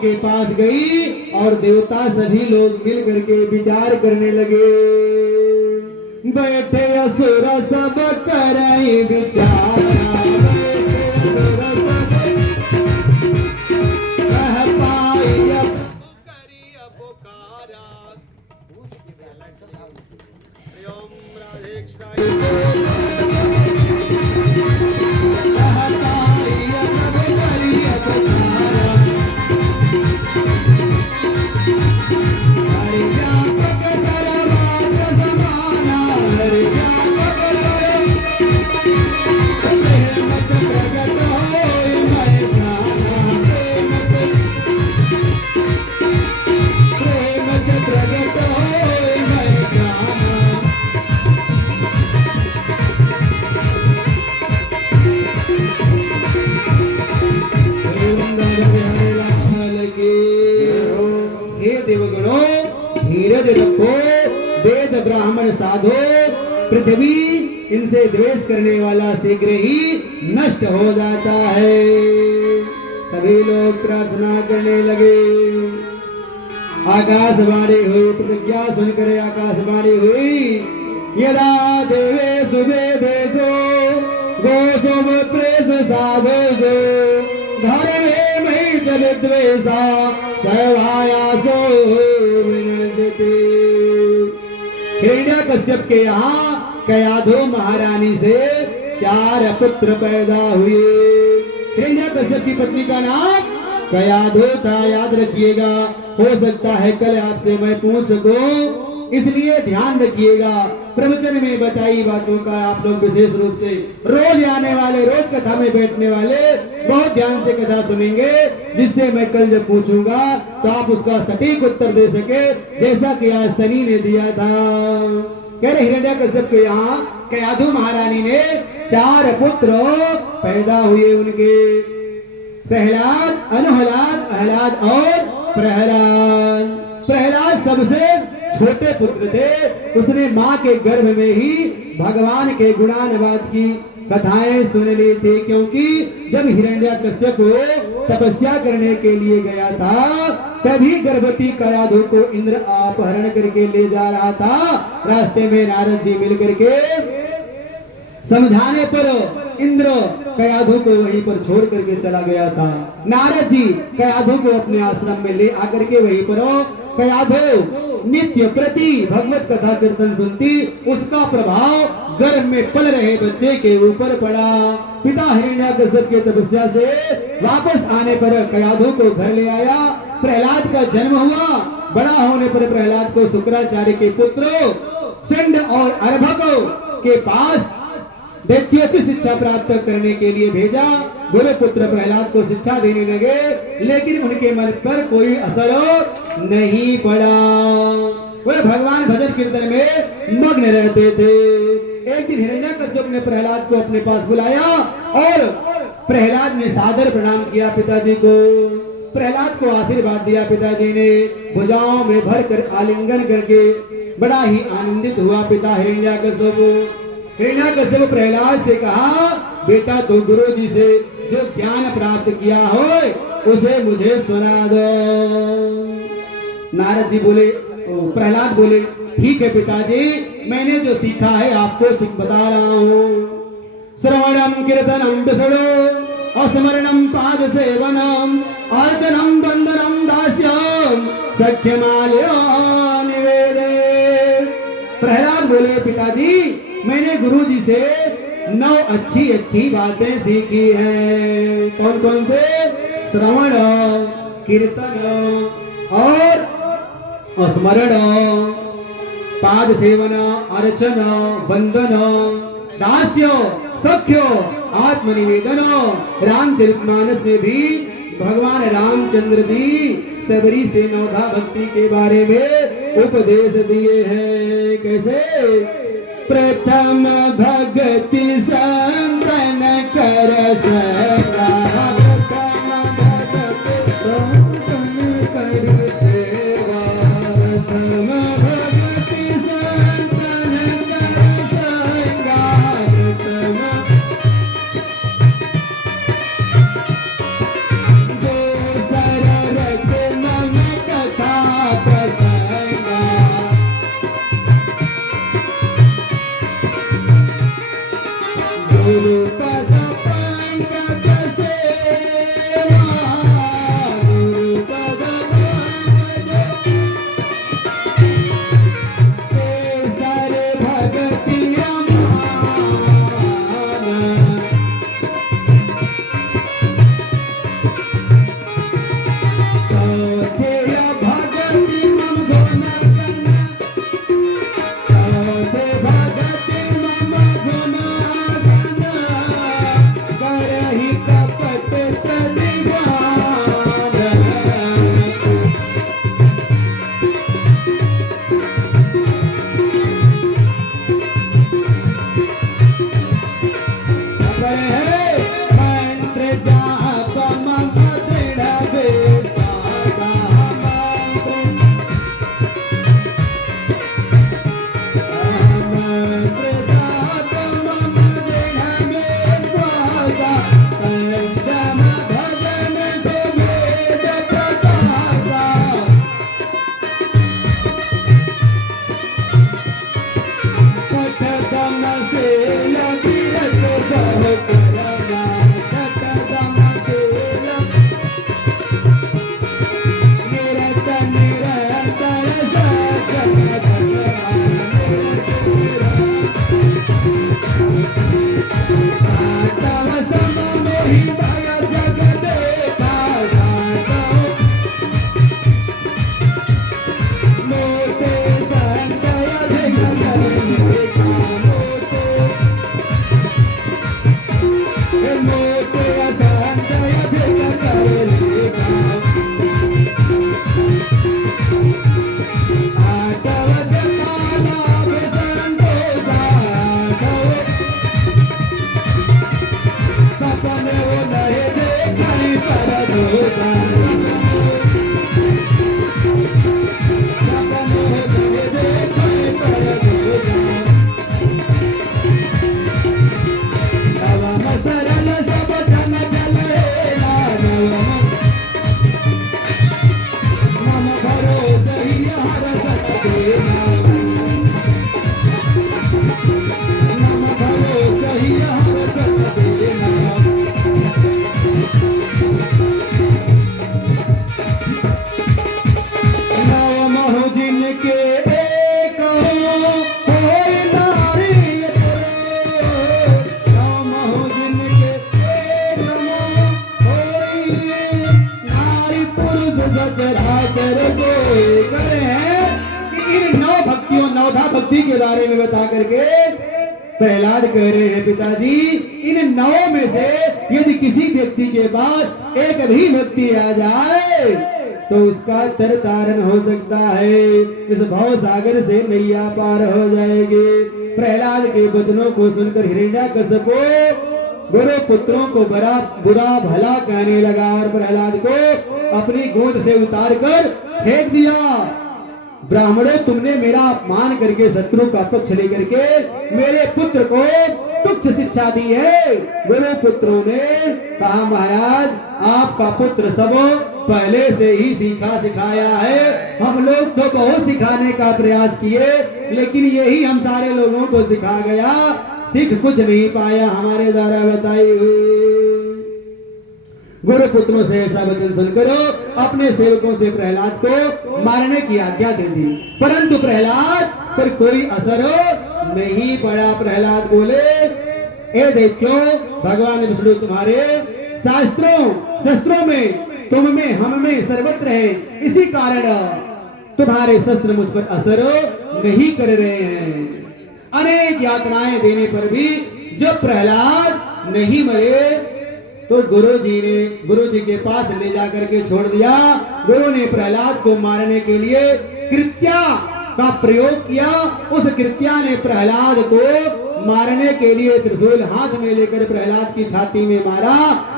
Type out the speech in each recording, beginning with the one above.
के पास गई और देवता सभी लोग मिल करके विचार करने लगे। बैठे असुर सब करे विचार, वेद ब्राह्मण साधो पृथ्वी इनसे द्वेष करने वाला शीघ्र ही नष्ट हो जाता है। सभी लोग प्रार्थना करने लगे। आकाशवाणी हुई, प्रतिज्ञा सुनकर आकाशवाणी हुई। यदा देवे सुवेदेशो गोसुम प्रेस साधोसो धर्मे मयि च विद्वेषा सवायासो विनश्यति। हिरण्यकश्यप के यहाँ कयाधो महारानी से 4 पुत्र पैदा हुए। हिरण्यकश्यप की पत्नी का नाम कयाधो था, याद रखिएगा। हो सकता है कल आपसे मैं पूछ सकूं, इसलिए ध्यान रखिएगा। प्रवचन में बताई बातों का आप लोग विशेष रूप से रोज आने वाले, रोज कथा में बैठने वाले बहुत ध्यान से कथा सुनेंगे, जिससे मैं कल जब पूछूंगा तो आप उसका सटीक उत्तर दे सके, जैसा कि आज शनि ने दिया था। कह रहे हिरण्यकश्यप के यहाँ कयाधु महारानी ने 4 पुत्र पैदा हुए उनके, सहलाद, अनुहलाद, अहलाद और प्रहलाद। प्रहलाद सबसे छोटे पुत्र थे। उसने माँ के गर्भ में ही भगवान के गुणानुवाद की कथाएं सुन ली थी, क्योंकि जब हिरण्यकश्यप तपस्या करने के लिए गया था तभी गर्भवती कयाधु को इंद्र अपहरण करके ले जा रहा था। रास्ते में नारद जी मिल करके समझाने पर इंद्र कयाधु को वहीं पर छोड़ करके चला गया था। नारद जी कयाधु को अपने आश्रम में ले आकर के वहीं पर कयाधु नित्य प्रति भगवत कथा कीर्तन सुनती। उसका प्रभाव गर्भ में पल रहे बच्चे के ऊपर पड़ा। पिता हिरण्यकश्यप की तपस्या से वापस आने पर कयाधु को घर ले आया। प्रहलाद का जन्म हुआ। बड़ा होने पर प्रहलाद को शुक्राचार्य के पुत्र चंड और अर्भक के पास दैत्योचित शिक्षा प्राप्त करने के लिए भेजा। गुरु पुत्र प्रहलाद को शिक्षा देने लगे, लेकिन उनके मन पर कोई असर नहीं पड़ा। वे भगवान भजन कीर्तन में मग्न रहते थे। एक दिन हिरण्यकश्यप ने प्रहलाद को अपने पास बुलाया और प्रहलाद ने सादर प्रणाम किया पिताजी को। प्रहलाद को आशीर्वाद दिया पिताजी ने। भुजाओं में भर कर आलिंगन करके बड़ा ही आनंदित हुआ पिता हिरण्यकश्यप। हिरण्यकश्यप प्रहलाद से कहा, बेटा तो गुरु जी से जो ज्ञान प्राप्त किया हो उसे मुझे सुना दो। नारद जी बोले, प्रहलाद बोले, ठीक है पिताजी, मैंने जो सीखा है आपको बता रहा हूँ। श्रवणम कीर्तनम विष्णु स्मरणम पाद सेवनम अर्चनम वंदनम दास्यम सख्यमाल्यो निवेदे। प्रहलाद बोले पिताजी मैंने गुरु जी से 9 अच्छी अच्छी बातें सीखी हैं। कौन कौन से? श्रवण, कीर्तन और स्मरण, पाद सेवन, अर्चन, वंदन, दास्य, सख्य, आत्मनिवेदन। रामचरितमानस में भी भगवान रामचंद्र जी सबरी से नवधा भक्ति के बारे में उपदेश दिए हैं। कैसे? प्रथम भक्ति संतन कर सका, प्रथम भक्ति संतन कर सेवा, प्रथम भक्ति संतन कर सका, प्रथम जो सररत नम कथा प्रसंगा, गुरु पद पंकज सेवा, गुरु पद पंकज केसर भगति अमान, सौतेय भगति मम गुण गण, सौते भगति मम गुण गण, करहि कपट तदिगान। मंत्र जाप मम दृढ़ विश्वासा, मंत्र जाप मम दृढ़ विश्वासा, पंचम भजन को वेद प्रकाशा, कटदम सेल विरत बहु करना, कटदम सेल निरत निरंतर सकल भगवान, तव सम मोहि भय जग देखा जातो, मोते संतय अधिक देखा, मोते असंतय अधिक देखा, आटव जमाला संतोषा, सपन वो नहे देखई पर दोषा, सपन वो नहे देखई पर दोषा, नवम सरल सब जन जलेला, नवम मम भरोसे ही हर सत देना, मम भरोसे ही हर सत देना। नवमहु जिनके एक हो, होय नारी पुरो, नवमहु जिनके एक हो, होय नारी पुरुष सचराचर गोय। करे हैं कि इन 9 भक्तियों, नवधा भक्ति के बारे में बता करके प्रहलाद कह रहे हैं पिताजी इन 9 में से यदि किसी व्यक्ति के पास एक भी भक्ति आ जाए तो उसका तर तारण हो सकता है, इस भव सागर से नैया पार हो जाएगी। प्रहलाद के वचनों को सुनकर हिरण्यकश्यप गुरु पुत्रों को बड़ा बुरा भला कहने लगा और प्रहलाद को अपनी गोद से उतार कर फेंक दिया। ब्राह्मणों, तुमने मेरा अपमान करके शत्रु का पक्ष लेकर के मेरे पुत्र को तुच्छ शिक्षा दी है। गुरु पुत्रों ने कहा, महाराज आपका पुत्र सब पहले से ही सीखा सिखाया है, हम लोग तो बहुत सिखाने का प्रयास किए लेकिन यही हम सारे लोगों को सिखा गया। सीख कुछ नहीं पाया हमारे द्वारा बताई हुई। गुरु पुत्रों से ऐसा वचन सुनकर अपने सेवकों से प्रहलाद को मारने की आज्ञा दे दी, परंतु प्रहलाद पर कोई असर नहीं पड़ा। प्रहलाद बोले, ए दैत्यों, भगवान विष्णु तुम्हारे शस्त्रों में, तुम में, हम में सर्वत्र है, इसी कारण तुम्हारे शस्त्र मुझ पर असर नहीं कर रहे हैं। अनेक यातनाएं देने पर भी जब प्रहलाद नहीं मरे तो गुरु जी के पास ले जाकर के छोड़ दिया। गुरु ने प्रहलाद को मारने के लिए कृत्या का प्रयोग किया। उस कृत्या ने प्रहलाद को मारने के लिए त्रिशूल हाथ में लेकर प्रहलाद की छाती में मारा,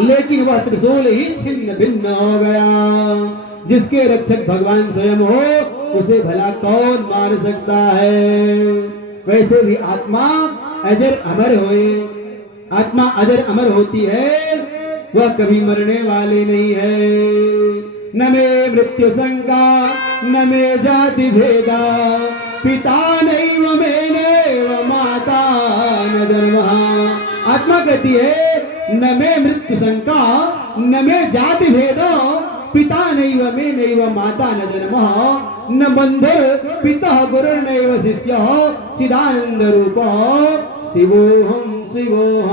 लेकिन वह त्रिशूल ही छिन्न भिन्न हो गया। जिसके रक्षक भगवान स्वयं हो, उसे भला कौन मार सकता है। वैसे भी आत्मा अजर अमर होए, आत्मा अजर अमर होती है, वह कभी मरने वाली नहीं है। न में मृत्यु शंका न में जाति भेदा, पिता नैव मेनेव माता न जन्म। आत्मा कहती है न में मृत्यु शंका न में जाति भेदा, पिता नैव मेनेव माता न जन्म, न बंधुर पिता गुरुर्नैव शिष्यः, चिदानंद रूप शिवोऽहं शिवोऽहम्।